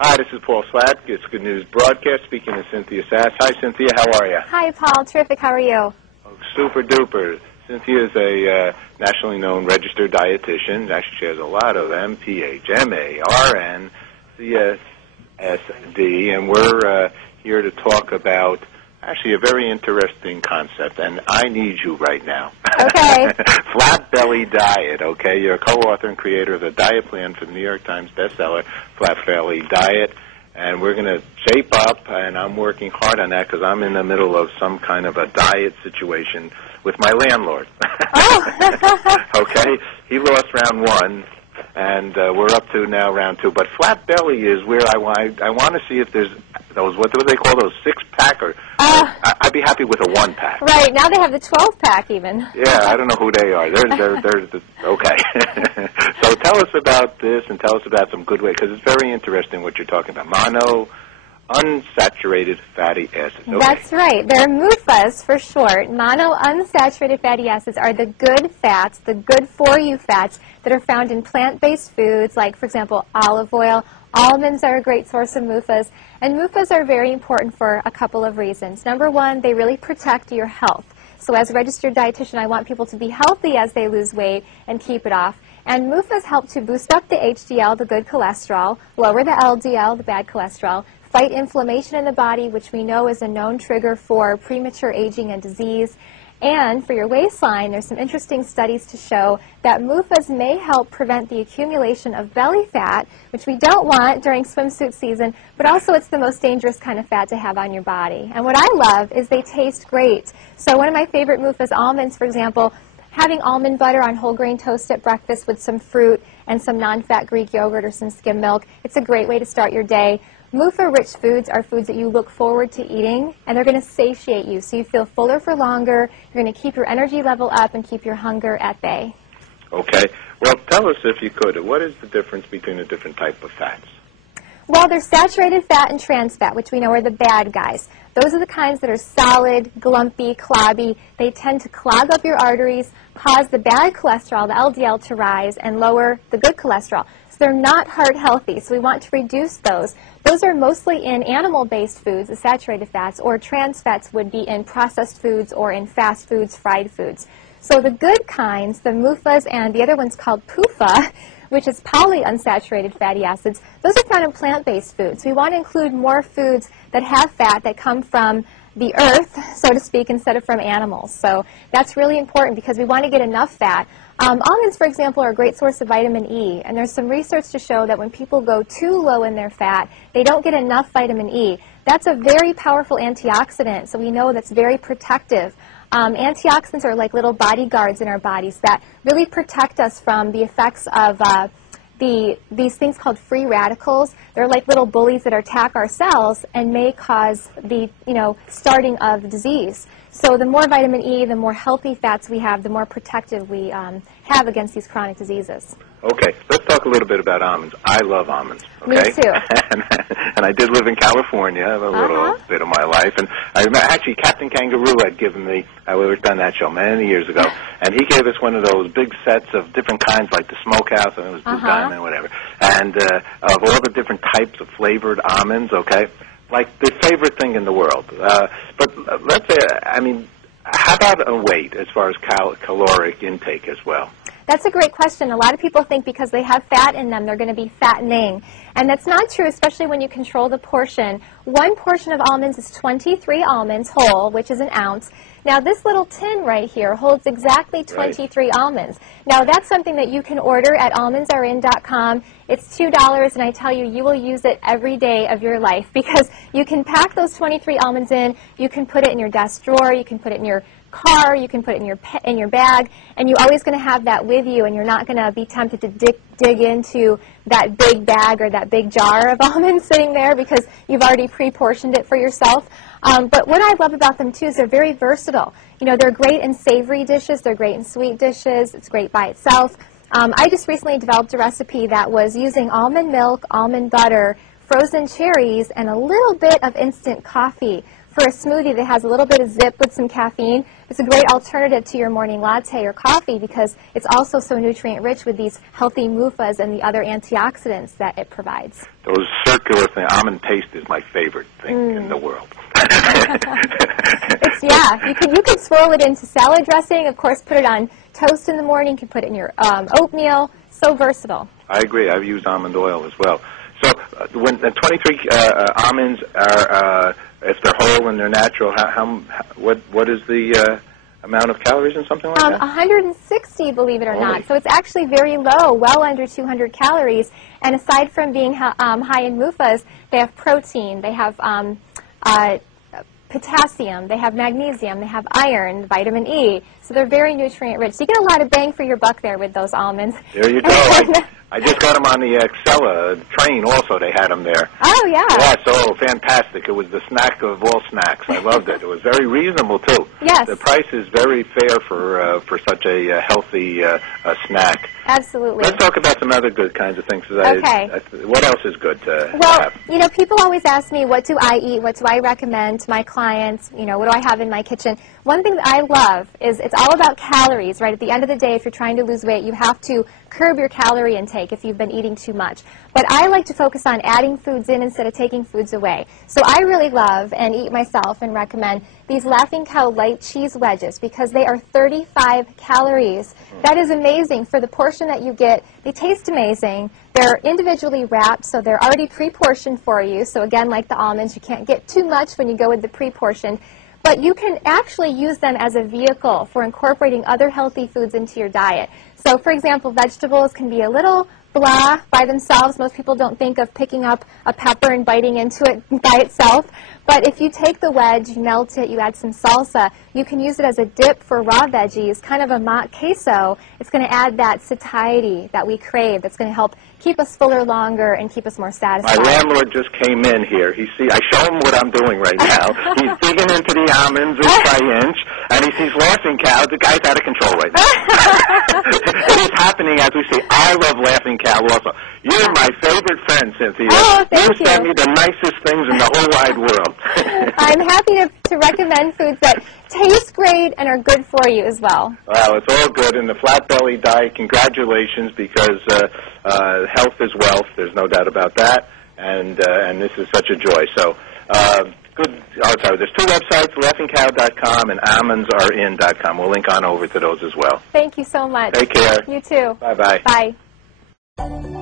Hi, this is Paul Slat. It's Good News Broadcast, speaking to Cynthia Sass. Hi, Cynthia. How are you? Hi, Paul. Terrific. How are you? Oh, super duper. Cynthia is a nationally known registered dietitian. Actually, she has a lot of M, PH, MA, RN, CSSD, and we're here to talk about actually a very interesting concept, and I need you right now. Okay. Flat Belly Diet, okay? You're a co-author and creator of the diet plan for the New York Times bestseller, Flat Belly Diet, and we're going to shape up, and I'm working hard on that because I'm in the middle of some kind of a diet situation with my landlord. Oh. Okay? He lost round one, and we're up to now round two. But Flat Belly is where I want to see if there's those, what do they call those, six-pack, or I'd be happy with a one-pack. Right, now they have the 12-pack even. Yeah, I don't know who they are. Okay. So tell us about this and tell us about some good ways, because it's very interesting what you're talking about. Monounsaturated fatty acids. Okay. That's right. They're MUFAs for short. Monounsaturated fatty acids are the good fats, the good-for-you fats that are found in plant-based foods, like, for example, olive oil. Almonds are a great source of MUFAs, and MUFAs are very important for a couple of reasons. Number one, they really protect your health. So as a registered dietitian, I want people to be healthy as they lose weight and keep it off. And MUFAs help to boost up the HDL, the good cholesterol, lower the LDL, the bad cholesterol, fight inflammation in the body, which we know is a known trigger for premature aging and disease. And for your waistline, there's some interesting studies to show that MUFAs may help prevent the accumulation of belly fat, which we don't want during swimsuit season, but also it's the most dangerous kind of fat to have on your body. And what I love is they taste great. So one of my favorite MUFAs, almonds, for example, having almond butter on whole grain toast at breakfast with some fruit and some non-fat Greek yogurt or some skim milk, it's a great way to start your day. MUFA-rich foods are foods that you look forward to eating, and they're going to satiate you, so you feel fuller for longer. You're going to keep your energy level up and keep your hunger at bay. Okay. Well, tell us, if you could, what is the difference between the different type of fats? Well, there's saturated fat and trans fat, which we know are the bad guys. Those are the kinds that are solid, glumpy, clobby. They tend to clog up your arteries, cause the bad cholesterol, the LDL, to rise, and lower the good cholesterol. So they're not heart healthy, so we want to reduce those. Those are mostly in animal-based foods, the saturated fats, or trans fats would be in processed foods or in fast foods, fried foods. So the good kinds, the MUFAs and the other one's called PUFA, which is polyunsaturated fatty acids, those are found in plant-based foods. We want to include more foods that have fat that come from the earth, so to speak, instead of from animals. So that's really important because we want to get enough fat. Almonds, for example, are a great source of vitamin E, and there's some research to show that when people go too low in their fat, they don't get enough vitamin E. That's a very powerful antioxidant, so we know that's very protective. Antioxidants are like little bodyguards in our bodies that really protect us from the effects of these things called free radicals. They're like little bullies that attack our cells and may cause the starting of disease. So the more vitamin E, the more healthy fats we have, the more protective we have against these chronic diseases. Okay, let's talk a little bit about almonds. I love almonds. Okay? Me too. and I did live in California a little bit of my life, and I remember actually Captain Kangaroo had given me. I worked on that show many years ago, and he gave us one of those big sets of different kinds, like the Smokehouse, and it was Blue Diamond, whatever, and of all the different types of flavored almonds. Okay. Like the favorite thing in the world. But let's say, how about a weight as far as caloric intake as well? That's a great question. A lot of people think because they have fat in them, they're going to be fattening. And that's not true, especially when you control the portion. One portion of almonds is 23 almonds whole, which is an ounce. Now, this little tin right here holds exactly 23 almonds. Now, that's something that you can order at almondsarein.com. It's $2, and I tell you, you will use it every day of your life because you can pack those 23 almonds in. You can put it in your desk drawer. You can put it in your car, you can put it in your bag, and you're always going to have that with you, and you're not going to be tempted to dig into that big bag or that big jar of almonds sitting there because you've already pre-portioned it for yourself. But what I love about them, too, is they're very versatile. They're great in savory dishes, they're great in sweet dishes, it's great by itself. I just recently developed a recipe that was using almond milk, almond butter, frozen cherries, and a little bit of instant coffee for a smoothie that has a little bit of zip with some caffeine. It's a great alternative to your morning latte or coffee because it's also so nutrient-rich with these healthy MUFAs and the other antioxidants that it provides. Those circular things, almond paste is my favorite thing in the world. Yeah, you can swirl it into salad dressing. Of course, put it on toast in the morning. You can put it in your oatmeal. So versatile. I agree. I've used almond oil as well. So when the 23 almonds are, if they're whole and they're natural, what is the amount of calories in something like that? 160, believe it or not. So it's actually very low, well under 200 calories. And aside from being high in MUFAs, they have protein, they have potassium, they have magnesium, they have iron, vitamin E. So they're very nutrient-rich. So you get a lot of bang for your buck there with those almonds. There you go. I just got them on the Excella train also. They had them there. Oh, yeah. Yeah, so fantastic. It was the snack of all snacks. I loved it. It was very reasonable, too. Yes. The price is very fair for such a healthy snack. Absolutely. Let's talk about some other good kinds of things. Okay. What else is good to have? Well, you know, people always ask me, what do I eat? What do I recommend to my clients? You know, what do I have in my kitchen? One thing that I love is it's all about calories, right? At the end of the day, if you're trying to lose weight, you have to curb your calorie intake if you've been eating too much. But I like to focus on adding foods in instead of taking foods away. So I really love and eat myself and recommend these Laughing Cow light cheese wedges because they are 35 calories. That is amazing for the portion that you get. They taste amazing. They're individually wrapped, so they're already pre-portioned for you. So again, like the almonds, you can't get too much when you go with the pre-portion. But you can actually use them as a vehicle for incorporating other healthy foods into your diet. So, for example, vegetables can be a little blah by themselves. Most people don't think of picking up a pepper and biting into it by itself. But if you take the wedge, you melt it, you add some salsa, you can use it as a dip for raw veggies, kind of a mock queso. It's going to add that satiety that we crave. That's going to help keep us fuller longer and keep us more satisfied. My landlord just came in here. I show him what I'm doing right now. He's digging into the almonds inch by inch, and he sees Laughing Cow. The guy's out of control right now. It is happening as we see. I love Laughing Cow also. You're my favorite friend, Cynthia. Oh, thank you. You send me the nicest things in the whole wide world. I'm happy to recommend foods that taste great and are good for you as well. Well, it's all good. In the Flat Belly Diet, congratulations, because health is wealth. There's no doubt about that, and this is such a joy. So, good. Oh, sorry. There's two websites: laughingcow.com and almondsarein.com. We'll link on over to those as well. Thank you so much. Take care. You too. Bye-bye. Bye.